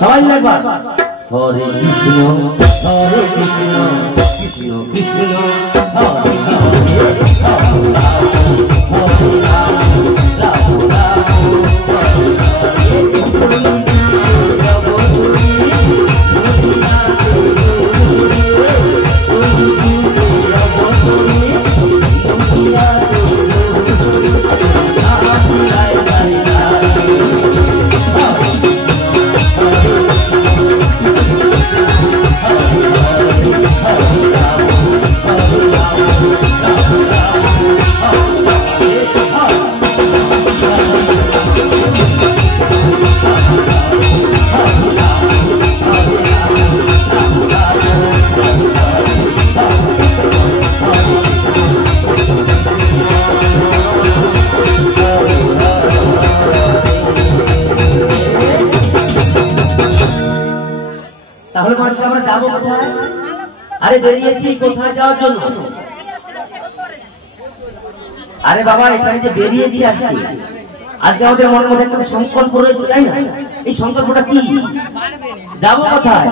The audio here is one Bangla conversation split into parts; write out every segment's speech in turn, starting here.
সবাই মিলে একবার হরে কৃষ্ণ কৃষ্ণ কৃষ্ণ হরে হরে হরে রাম হরে রাম রাম রাম হরে হরে আরে বেরিয়েছি কোথায় যাওয়ার জন্য? আরে বাবা এখানে যে বেরিয়েছি আজকে আমাদের মনের মধ্যে একটা সংকল্প রয়েছে, তাই না? এই সংকল্পটা কি? যাবো কোথায়?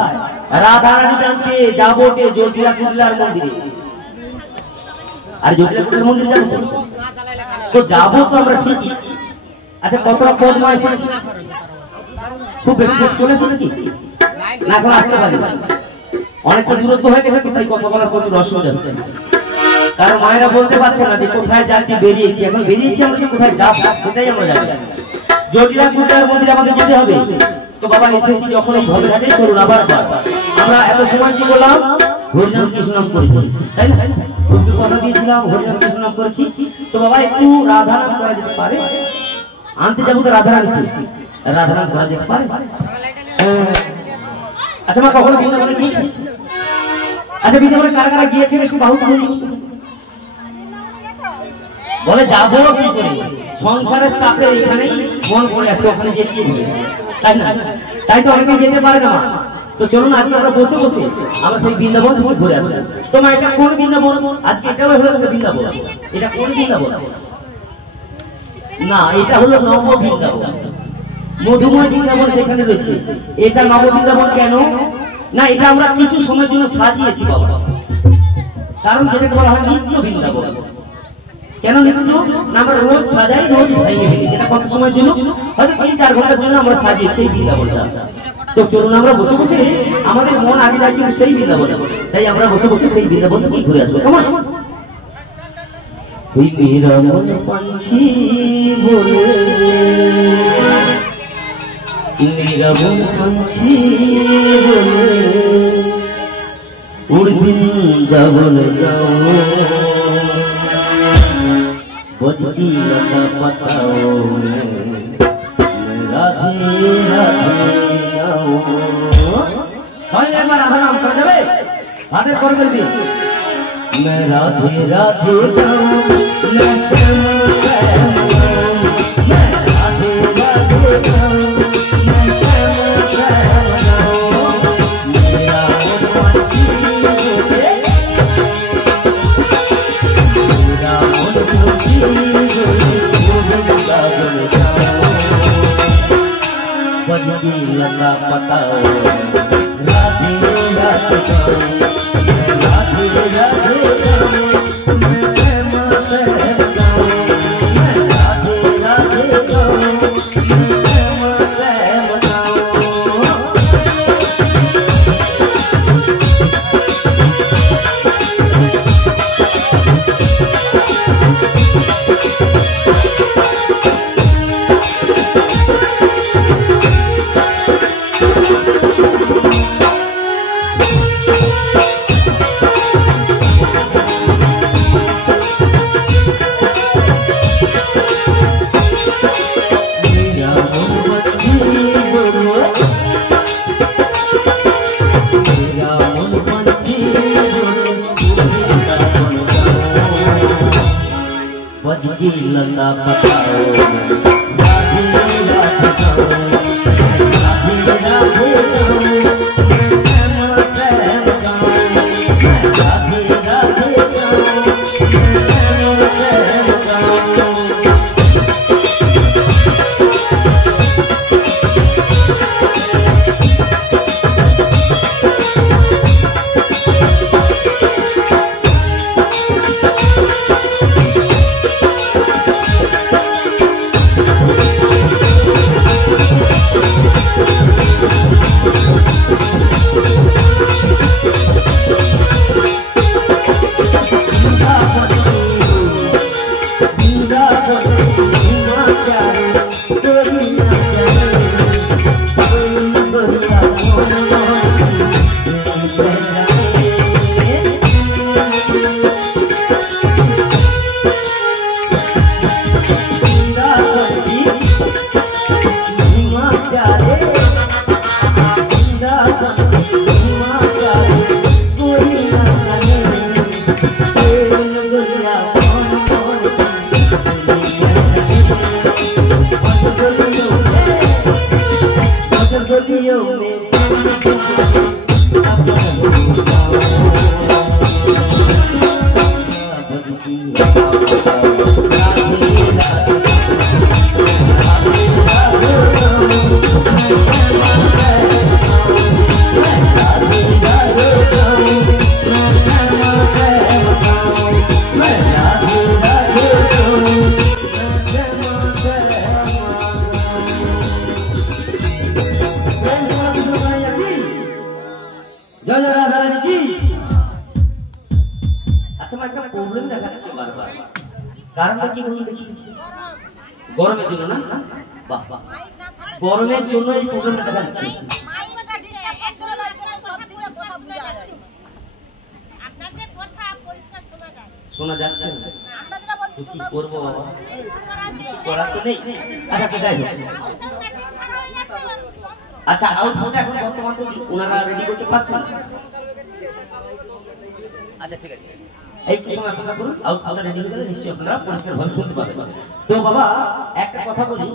রাধারানী জানতে যাবো জটিলা কুটিলার মন্দিরে। আর জটিলা কুটিলার মন্দিরে যাবো তো যাবো তো আমরা ঠিকই। আচ্ছা কতটা পদ নয় এসেছি? খুব বেশি চলে এসেছে কি না? এখন আসতে পারি অনেকটা দূরত্ব হয়ে গেছে তো তাই কথা বলার প্রচুর অসুবিধা হচ্ছে। কারণ মায়েরা বলতে পারছে না যে কোথায় যাচ্ছি, বেরিয়েছি। এখন বেরিয়েছি আমরা যে কোথায় যাবো সেটাই আমরা জানি। জটিলা কুটিলার মন্দিরে আমাদের যেতে হবে। তো বাবা এসেছি যখন ভবে ঘাটে চলুন আবার আমরা এত সময় কি বললাম? হরিনাম কৃষ্ণ নাম করেছি, তাই না? কথা দিয়েছিলাম হরিনাম কৃষ্ণ নাম করেছি। তো বাবা একটু রাধা নাম করা যেতে পারে? আনতে যাবো তো রাধারানী, রাধা নাম করা যেতে পারে? আচ্ছা মা কখনো বৃন্দাবনে গিয়েছে? আচ্ছা বৃন্দাবনে কারা কারা গিয়েছেন একটু বাহু বলে যাবো কি করে? সংসারের চাপে এখানেই মন পড়ে আছে, ওখানে গিয়ে কি হবে, তাই না? তাই তো অনেকে যেতে পারে না। তো চলুন আজকে আমরা বসে বসে আমরা সেই বৃন্দাবন থেকে ঘুরে আসবো। তোমার এটা কোন বৃন্দাবন? আজকে এটা হলো বৃন্দাবন। এটা কোন বৃন্দাবন? না এটা হলো নব বৃন্দাবন, মধুময় বৃন্দাবন সেখানে রয়েছে। এটা নব বৃন্দাবন কেন না? এটা আমরা কিছু সময়ের জন্য সাজিয়েছি বাবা। কারণ যেটাকে বলা হয় নিত্য বৃন্দাবন। কেন নিত্য না? আমরা রোজ সাজাই, রোজ ভেঙে ফেলি। সেটা কত সময়ের জন্য? হয়তো 3-4 ঘন্টার জন্য আমরা সাজিয়েছি এই বৃন্দাবনটা। তো চলুন আমরা বসে বসে আমাদের মন আগে রাখি সেই বৃন্দাবন, তাই আমরা বসে বসে সেই বৃন্দাবন থেকে ঘুরে আসবো। কেমন? ওই মেরা মন পাঞ্ছি বলে, মেরা মন পাঞ্ছি বলে উড় বৃন্দাবন যাও, বজती लता पताओ में राधे राधे जाओ। হয় না একবার রাধা নাম করা যাবে? হাতে করবে দিন। मैं राधे राधे जाऊं, मैं श्याम श्याम जाऊं, मैं राधे राधे जाऊं, मैं श्याम श्याम जाऊं। मेरा मन पांची बोले, मेरा मन पांची बोले वृंदावन जाऊं, बजती लता पताओ राधे राधे जाऊं, राधे राधे जाऊं, मैं प्रेम प्रेम गाऊं, मैं राधे राधे गाऊं, मैं प्रेम प्रेम गाऊं। बजती लता पताओ राधे राधे जाऊं, राधे राधे जाऊं, मैं श्याम श्याम गाऊं, मैं राधे राधे जाऊं, मैं श्याम श्याम गाऊं। गलियों में কারণটা কি বলুন দেখি গরমের জন্য না বাহ বাহ গরমের জন্য এই প্রোগ্রামটা দেখা যাচ্ছে শোনা যাচ্ছে কি করবো বাবা করার তো নেই আচ্ছা সেটাই আচ্ছা আউটপুট এখন বর্তমানে ওনারা রেডি করতে পারছেন আচ্ছা ঠিক আছে এই সময় আপনারা করুন আউটপুট রেডি হয়ে গেলে নিশ্চয়ই আপনারা পরিষ্কারভাবে শুনতে পাবেন তো বাবা একটা কথা বলি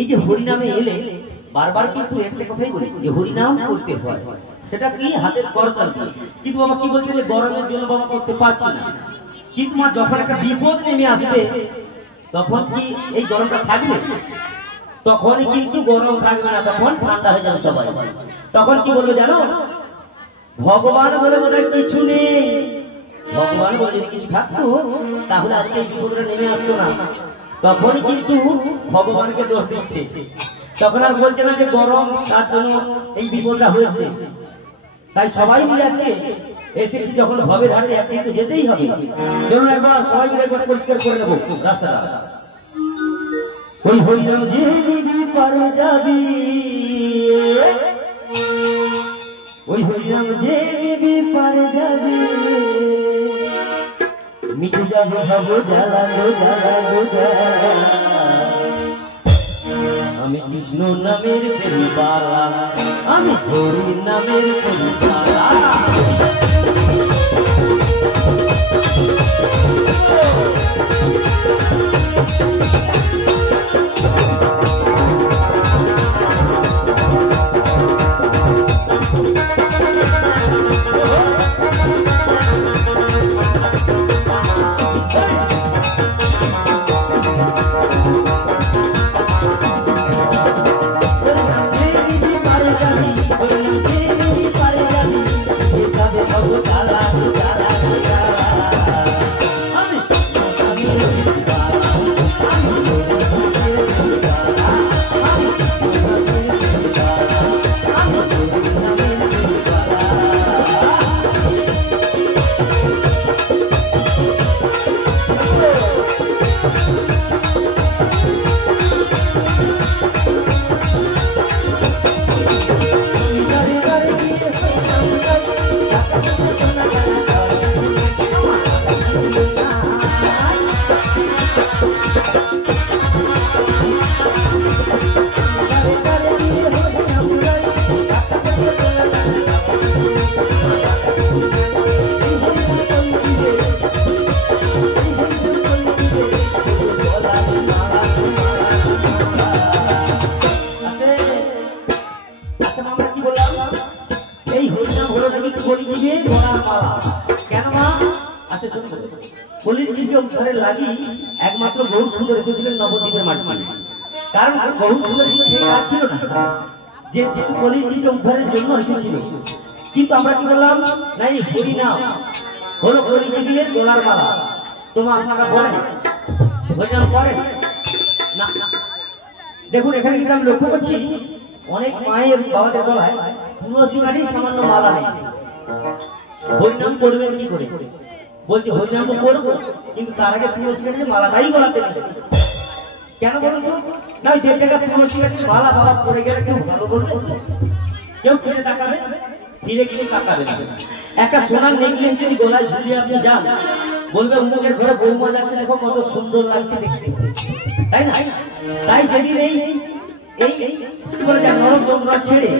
এই যে হরিনামে এলে বারবার কিন্তু একটা কথাই বলি যে হরিনাম করতে হয় সেটা কি হাতের করতাল দিয়ে কিন্তু বাবা কি বলছেন যে গরমের জন্য বাবা করতে পারছি না কিন্তু মা যখন একটা বিপদ নেমে আসবে তখন কি এই গরমটা থাকবে তখনই কিন্তু গরম থাকবে না তখন ঠান্ডা হয়ে যাবে সবাই তখন কি বলবে জানো ভগবান বলে মনে কিছু নেই ভগবান বলে যদি কিছু থাকতো তাহলে আজকে এই বিপদটা নেমে আসতো না তখন কিন্তু ভগবানকে দোষ দিচ্ছে তখন আর বলছে না যে গরম তার জন্য এই বিপদটা হয়েছে তাই সবাই মিলে আছে এসেছি যখন ভবের হাটে একদিন তো যেতেই হবে চলুন একবার সবাই মিলে একবার পরিষ্কার করে নেবো রাস্তাটা ওই হইরাম যে পারে যাবি ওই হইরাম যে পারে যাবি মিটে যাবে হবো জ্বালানো জ্বালানো আমি কৃষ্ণ নামের প্রেমীপালা আমি হরি নামের প্রেমীপালা একমাত্র বহু সুন্দর এসেছিলেন নবদ্বীপের মাটি কারণ বহু সুন্দর ছিল না যে কলিযুগকে উদ্ধারের জন্য এসেছিল কিন্তু আমরা কি বললাম না এই হরিনাম হলো কলিযুগের গলার মালা তোমার আপনারা বলেন হরিনাম করেন না দেখুন এখানে কিন্তু আমি লক্ষ্য করছি অনেক মায়ের বাবাদের গলায় তুলসী কাঠি সামান্য মালা নেই হরিনাম করবেন কি করে বলছে হরিনাম তো করবো কিন্তু তার আগে তুলসী গাছের মালাটাই গলাতে নেই কেন বলুন না ওই 1.5 টাকা তুলসী গাছের মালা বাবা পড়ে গেলে কেউ ভালো বলবে কেউ ফিরে তাকাবে ফিরে কিন্তু তাকাবে না একটা সোনার নেকলেস যদি গলায় ঝুলিয়ে আপনি যান বলবে অন্যদের ঘরে বৌমা যাচ্ছে দেখো কত সুন্দর লাগছে দেখতে তাই না তাই যেদিন এই কি বলে যায় নরক যন্ত্রণা ছেড়ে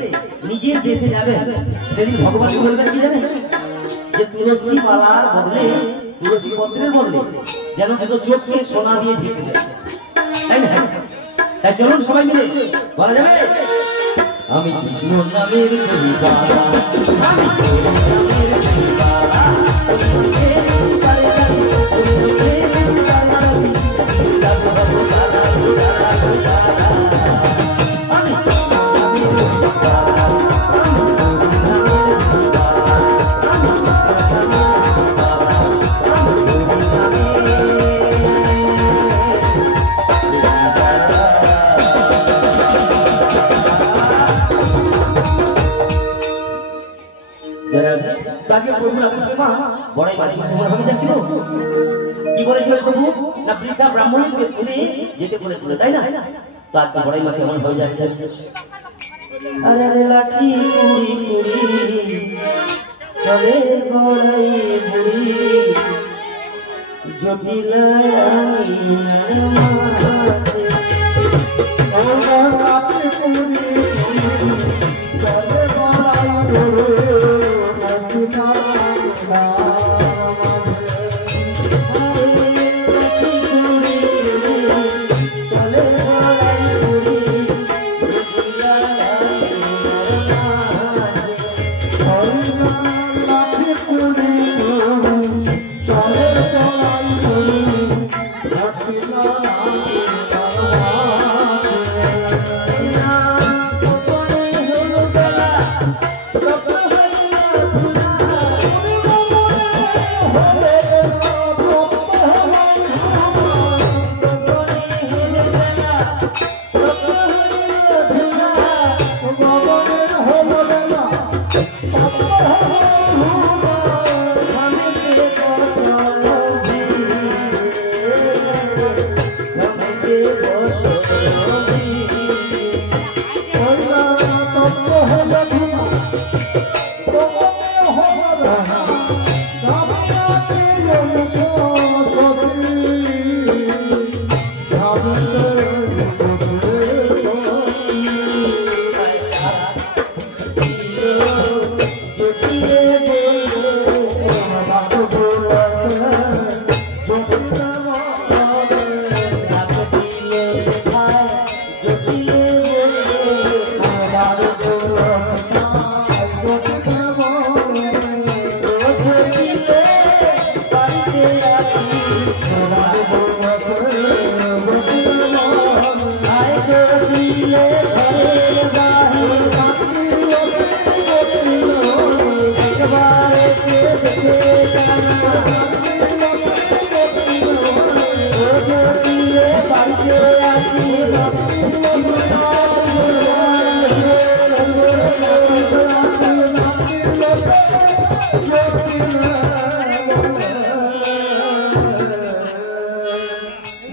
নিজের দেশে যাবে সেদিন ভগবান বলবেন কি জানেন যে তুলসী মালার বদলে তুলসী পত্রের বদলে যেন দুটো চোখকে সোনা দিয়ে ঢেকে দেয় তাই না তাই চলুন সবাই মিলে বলা যাবে আমি কৃষ্ণ নামের কবিবালা, আমি হরি নামের কবিবালা, বড়াই বাড়ি হয়ে যাচ্ছিল। কি বলেছিল প্রভু? না বৃদ্ধা ব্রাহ্মণের স্কুলে যেতে বলেছিল, তাই না? তো আজকে বড়াই মা কেমন হয়ে যাচ্ছে? আরে আরে লাঠি কুড়ি কুড়ি চলে বড়াই বুড়ি,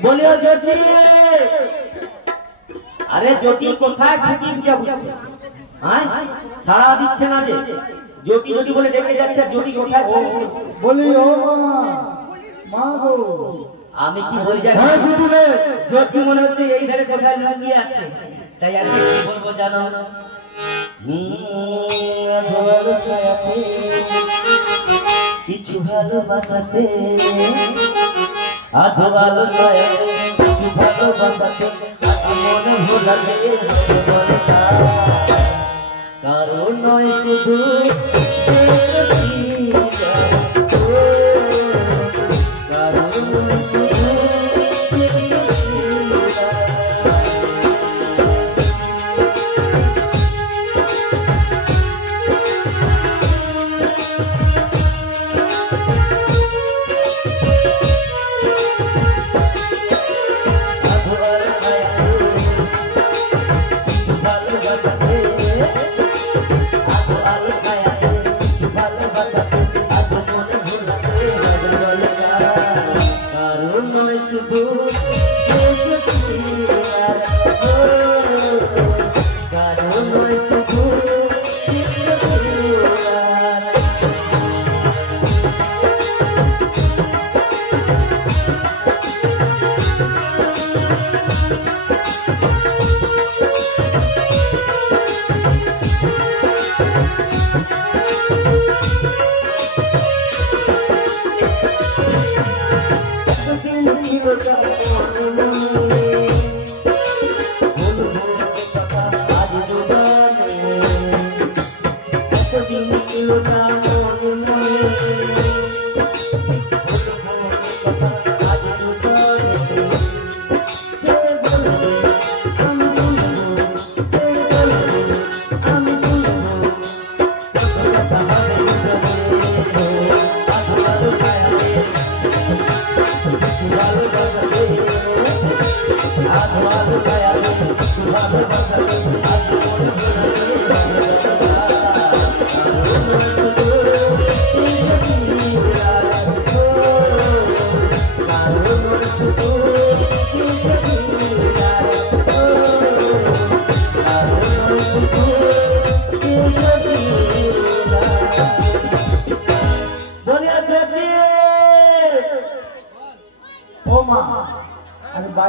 বলিও জ্যোতি। আরে জ্যোতি কোথায় ঢুকি পূজা বুঝছে? হ্যাঁ সাড়া দিচ্ছে না যে, জ্যোতি জ্যোতি বলে ডেকে যাচ্ছে, জ্যোতি কোথায়? বলি ও মা গো, আমি কি বলি জানি? জ্যোতি মনে হচ্ছে এই ধারে কোথায় লুকিয়ে আছে, তাই আর কি বলবো জানো? কিছু ভালোবাসাতে আধো ভালো নয়, কিছু ভালোবাসাতে মনে ভোলালে কারণ নয় শুধু ভালো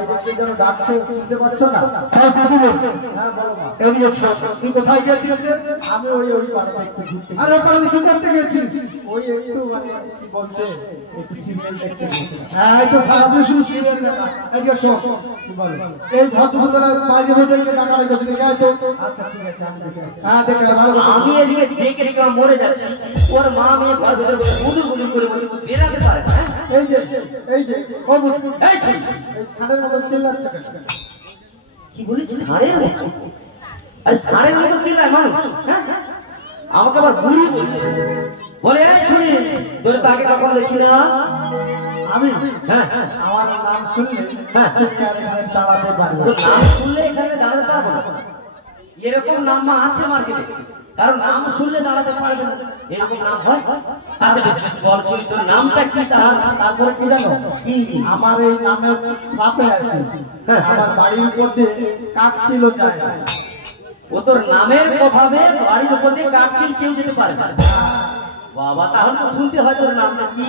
বাইরে থেকে যেন ডাকছে শুনতে পাচ্ছ না? হ্যাঁ বলো মা। এমনি তুই কোথায় গেছিস? আমি ওই পাড়াতে একটু ঘুরতে আর ওখানে কি করতে গেছিস? ওই একটু মানে কি বলতে একটু সিরিয়াল দেখতে গেছিলাম। হ্যাঁ এই তো সারাদিন শুধু সিরিয়াল দেখা। এই যে শোন, কি বলো? এই ভদ্রমহিলা বাইরে থেকে টাকা রেখেছে, দেখে আয় তো। আচ্ছা ঠিক আছে আমি দেখে আসছি। হ্যাঁ দেখে আয়, ভালো করে। আমি এদিকে দেখে দেখে আমার মরে যাচ্ছি, ওর মা মেয়ে ঘর ভেতরে গুদুর গুদুর করে বলছে বেরাতে পারে না। এই যে ও বুড়ি, এই ছি! এই ষাঁড়ের মতো চিল্লাচ্ছে কেন? কি বলিস ষাঁড়ের মতো? আরে ষাঁড়ের মতো চিল্লায় মানুষ, হ্যাঁ? আমাকে আবার বুড়ি বলছে, বলে এই শুনি তোর তো আগে কখনো দেখি না। আমি হ্যাঁ আমার নাম শুনলে হ্যাঁ। তুমি আর এখানে দাঁড়াতে পারবে তোর না। নাম শুনলে এখানে দাঁড়াতে পারবো না। এরকম নাম মা আছে মার্কেটে, কারণ নাম শুনলে দাঁড়াতে পারবে না, এরকম নাম হয়? আচ্ছা বেশ বেশ বল শুনি তোর নামটা কি? তারপরে কি জানো? কি? আমার এই নামের বাপে আর কি, হ্যাঁ। আমার বাড়ির উপর দিয়ে কাক ছিল যায়। ও তোর নামের প্রভাবে বাড়ির উপর দিয়ে কাকচিল কেউ যেতে পারে না। বাবা তাহলে তো শুনতে হয় তোর নামটা কি?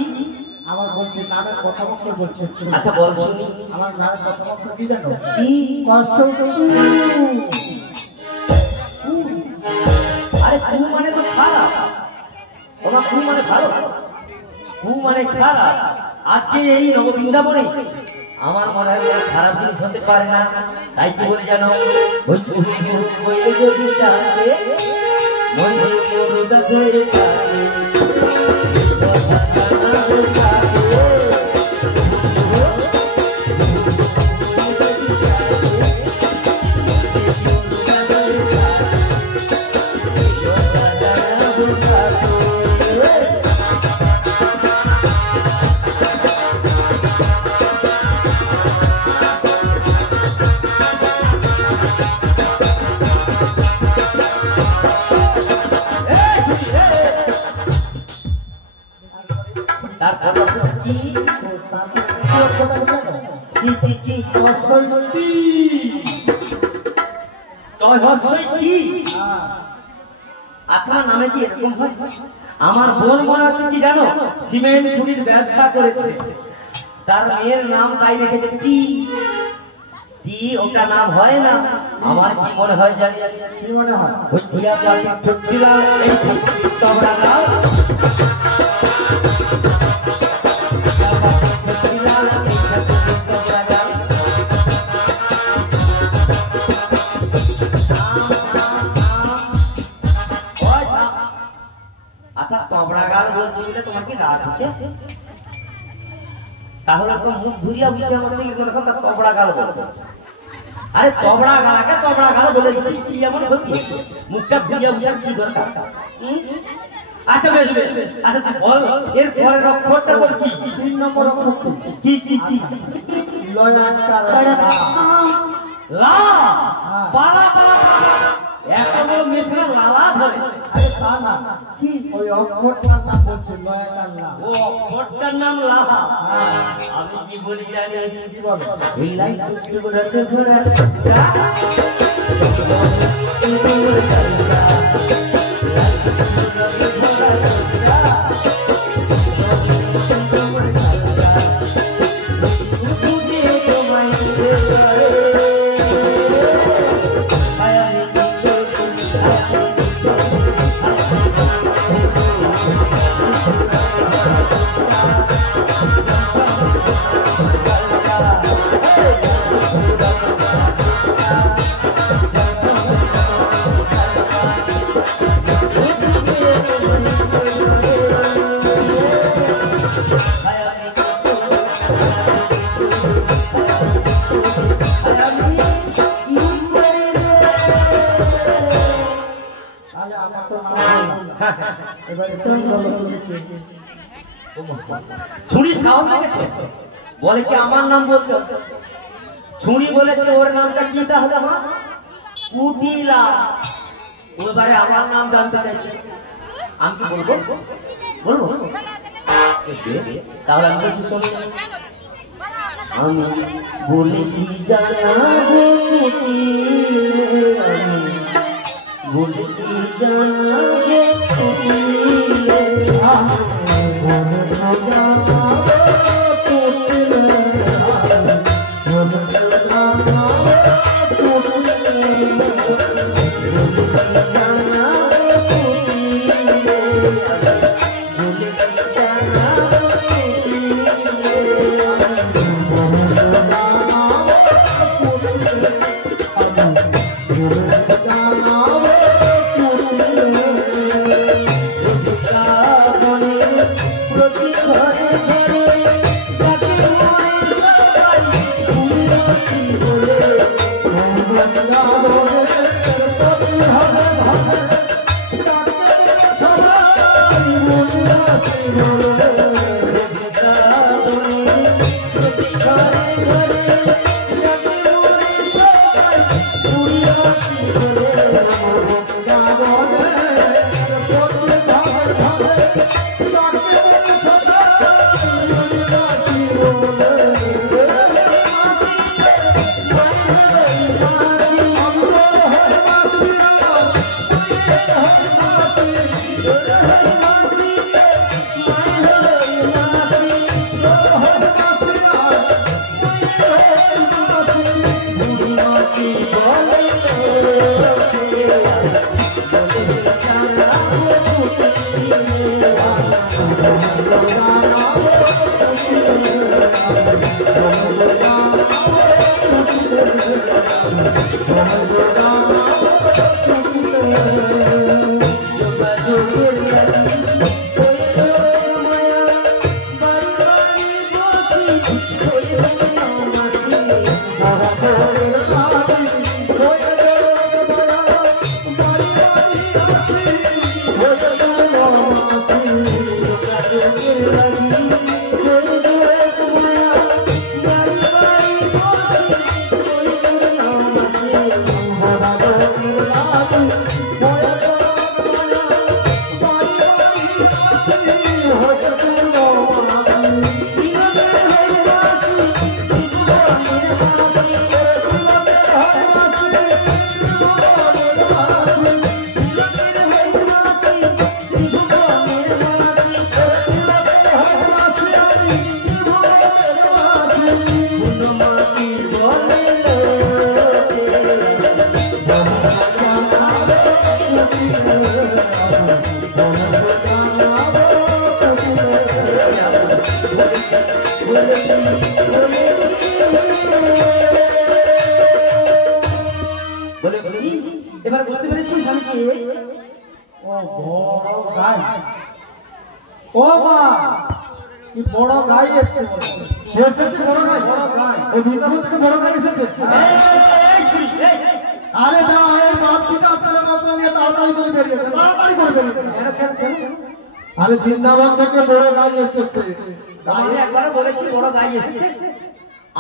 আমার বলছে নামের কথাবার্তা বলছে। আচ্ছা বল শুনি। আমার নামের কথাবার্তা কি জানো? কি? কষ্ট আরে কু মানে তো খারাপ, তোমার কু মানে ভালো, কু মানে খারাপ। আজকে এই নববৃন্দাবনে আমার মনে হয় কোনো খারাপ জিনিস হতে পারে না। তাই কি বলে জানো? ওই যদি থাকে মন উদাস হয়ে থাকে। কি কি কি কি? আচ্ছা নামে কি এরকম হয়? আমার বোন মনে হচ্ছে কি জানো, সিমেন্ট চুরির ব্যবসা করেছে, তার মেয়ের নাম তাই রেখেছে টি টি। ওটা নাম হয় না। আমার কি মনে হয় জানিস? কি মনে হয়? ওই টিয়া জাতির ঠুকটিলা এই তোমরা গাও তোমাকে রাগ হচ্ছে, তাহলে তো মুখ ঘুরিয়া বসে হচ্ছে তবড়া গাল বলতো। আরে তবড়া গালাকে তবড়া গাল বলে দিচ্ছি, কি এমন ক্ষতি? মুখটা ঘুরিয়া বসে কি দরকার? আচ্ছা বেশ বেশ, আচ্ছা তুই বল এর পরের অক্ষরটা তোর কি? 3 নম্বর অক্ষর কি কি কি? লয়াকার লা পালা পালা এত বড় মেছনা লালা ধরে। আরে তা না, কি ওই অক্ষরটার নাম বলছে লয়াকার লা। ও অক্ষরটার নাম লাহা। আমি কি বলি জানিস? কি বলো? এই লাইন টুকটু করে সে ধরে ছুরি সাহস লেগেছে, বলে কি আমার নাম বলতে? ছুরি বলেছে ওর নামটা কি তাহলে? আমার কুটিলা। এবারে আমার নাম জানতে চাইছে, আমি কি বলবো? বলবো তাহলে আমি বলছি শোন, আমি বলে কি জানাবো বলে কি জানাবো এবার বুঝতে পেরেছিস আমি কি? ও বড় গাই, ও মা কি বড় গাই এসেছে, এসেছে বড় গাই, ও বৃন্দাবন থেকে বড় গাই এসেছে। এই ছুরি, এই আরে যা এই মাতৃটা আপনারা মত নিয়ে তাড়াতাড়ি করে বেরিয়ে যান, তাড়াতাড়ি করে বেরিয়ে যান। আরে বৃন্দাবন থেকে বড় গাই এসেছে। আমি একবার বলেছি বড় গাই এসেছে,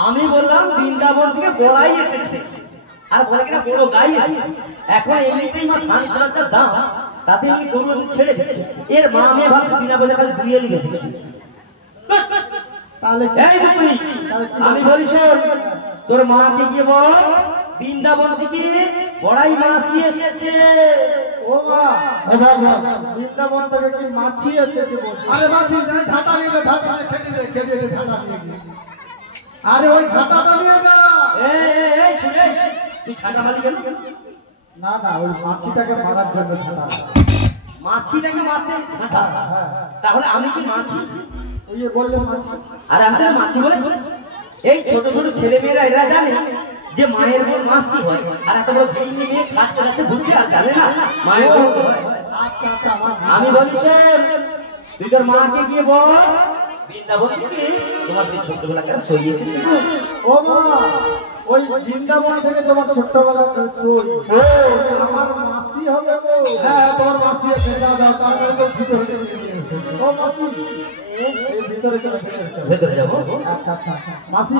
আমি বললাম বৃন্দাবন থেকে বড়াই এসেছে, আর বলে কিনা বড় গাই এসেছে। এখন এমনিতেই মা ধান খোলার দাম, তাতে আমি গরু ছেড়ে দিচ্ছি। এর মা আমি ভাবছি বিনা পয়সা কাছে দুইয়ে নিবে। তাহলে এই বুঝলি, আমি বলি শোন, তোর মাকে গিয়ে বল বৃন্দাবন থেকে বড়াই মাসি এসেছে। ও মা এ ভগবান, বৃন্দাবন থেকে কি মাছি এসেছে বলছে? আরে মাছি নাই, ঝাঁটা নিয়ে যা, ঝাঁটা নিয়ে খেতে দে ঝাঁটা নিয়ে গিয়ে। আরে ওই ঝাঁটাটা নিয়ে যা। এই ছুড়ে, তুই ছাটা মারি কেন? না না, ওই মাছিটাকে মারার জন্য ঝাঁটা। মাছিটাকে মারতে ঝাঁটা? তাহলে আমি কি মাছি? ওই যে বললে মাছি। আর আমি তো মাছি বলেছি। এই ছোট ছোট ছেলে মেয়েরা এরা জানে যে মায়ের বোন মাসি হয়, আর এত বড় ভেঙে নিয়ে বাচ্চা কাচ্চা বুঝছে আর জানে না মায়ের বোন হয়। আচ্ছা আচ্ছা, আমি বলি শোন, তুই তোর মাকে গিয়ে বল বৃন্দাবন থেকে তোমার সেই ছোট্টবেলাকার সই এসেছে গো। ও মা, ওই বৃন্দাবন থেকে তোমার ছোট্টবেলা সই, ও আমার মাসি হবে গো। হ্যাঁ, তোর মাসি এসে যা যাও, তাড়াতাড়ি করে ভিতরে নিয়ে এসো। ও মাসি, এই ভিতরে চলে এসেছে। ভেতরে যাবো। আচ্ছা আচ্ছা, মাসি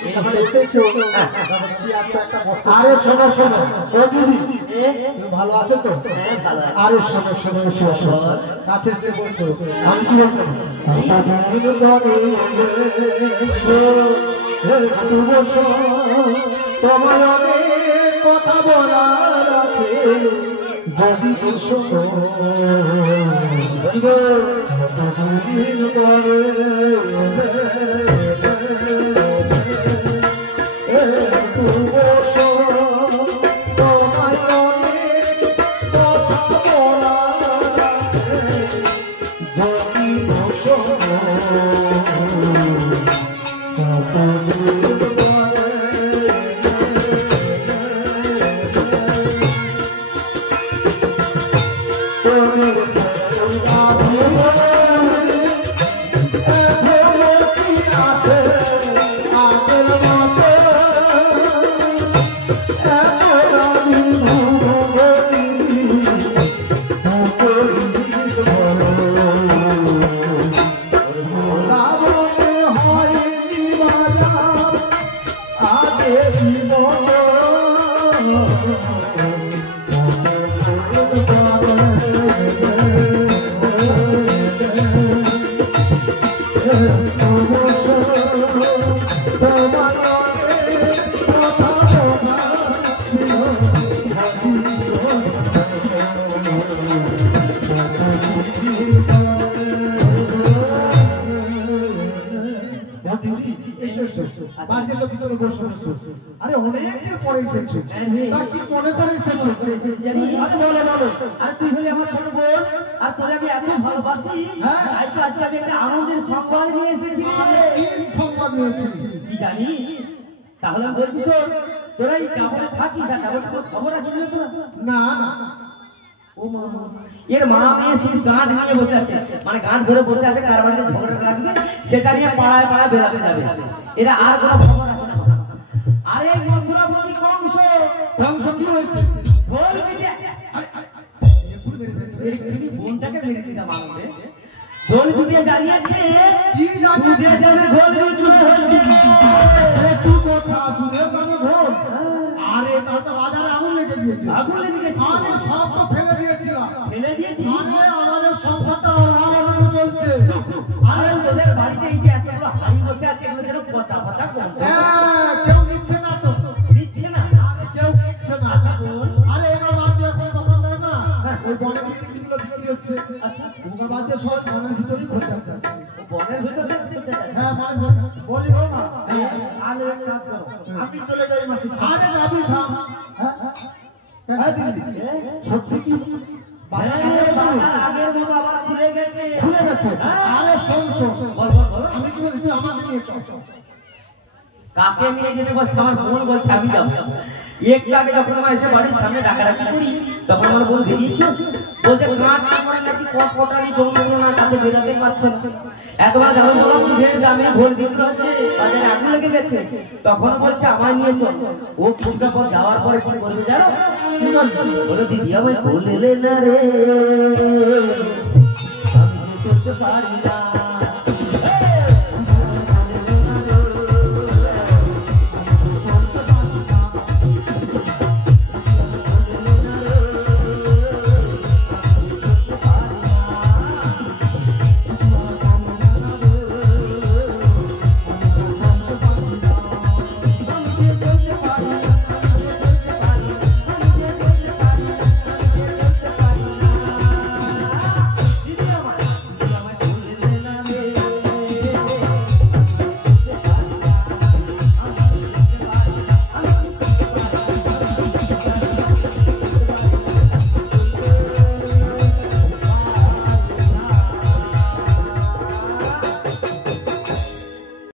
তুমি যখন এসেছো ভাবছি আচ্ছা একটা বস্তা। আরে শোনো শোনো, ও দিদি তুমি ভালো আছো তো? ভালো আছি। আরে শোনো শোনো, এসো এসো, কাছে এসে বসো। আমি কি বলবো? তোমায় অনেক কথা বলার আছে, যদি শোনো দুদিন পরে তোমায় অনেক কথা বলার আছে, যদি শোনো তুমি আর তুই হলি আমার ছোট বোন, আর তোরে আমি এত ভালোবাসি, তাই তো আজকে আমি একটা আনন্দের সংবাদ নিয়ে এসেছি। সংবাদ নিয়েছি কি জানিস? তাহলে আমি বলছি শোন, তোরা এই কাপড়ে থাকিস, আর কাপড় কোনো খবর আছে না তোরা? না না ও মা, এর মা মেয়ে শুধু গাঁট নিয়ে বসে আছে, মানে গাঁট ধরে বসে আছে, কার বাড়িতে ঝগড়া লাগবে সেটা নিয়ে পাড়ায় পাড়ায় বেড়াতে যাবে। এরা আর কোনো খবর আছে না। আরে মথুরাপতি কংস, কংস কি হয়েছে? ঢোল পিটে বোনটাকে মেরে দিতাম আমাকে। ঢোল পিটে জানিয়েছে কি জানিয়েছে? দুধের দামে ঢোল চুরি হচ্ছে। একটু কথা, দুধের দামে ঢোল? আরে তাহলে তো বাজারে আগুন লেগে গিয়েছে। আগুন লেগে গেছে? আমি সব তো ফেলে দিয়েছিলাম। ফেলে দিয়েছি? আরে আমাদের সংসারটা অভাবে চলছে। আরে তোদের বাড়িতে এই যে এতগুলো হাড়ি বসে আছে, এগুলো যেন পচা পচা গন্ধ। কেউ নিচ্ছে না তো। দিচ্ছে না? আরে কেউ নিচ্ছে না। আচ্ছা বল। আরে ওরা বাদ দিয়ে এখন দোকান দেয় না, ওই বনের ভিতরে যেগুলো বিক্রি হচ্ছে, আচ্ছা, ওরা বাদ দিয়ে সব বনের ভিতরেই ভরে যাচ্ছে। বনের ভিতর দেখতে যাচ্ছে। হ্যাঁ মানে বলি বৌমা, আমি এক কাজ করো, আমি চলে যাই মাসির সাথে। আরে যাবি থাম। হ্যাঁ দিদি, সত্যি কি বাজার আগের মতো আবার খুলে গেছে। খুলে গেছে? আরে শোন শোন, বল বল বল। আমি কি বলি, তুই আমাকে নিয়ে চল। কাকে নিয়ে যেতে বলছে? আমার বোন বলছে আমি যাবো। একটু আগে যখন আমার এসে বাড়ির সামনে ডাকাডাকি করি, তখন আমার বোন বেরিয়েছিল, বলতে গাঁট করে নাকি কটকটানি জমলো না, তাতে বেরোতে পারছে না। এতবার যখন বললাম দুধের দামে ঢোল বিক্রি হচ্ছে, বাজারে আগুন লেগে গেছে, তখন বলছে আমায় নিয়ে চল। ও কিছুটা পর যাওয়ার পরে কি বলবে জানো? কি বলবে? বলো দিদি আমায় বললে না রে, আমি যে চলতে পারি না।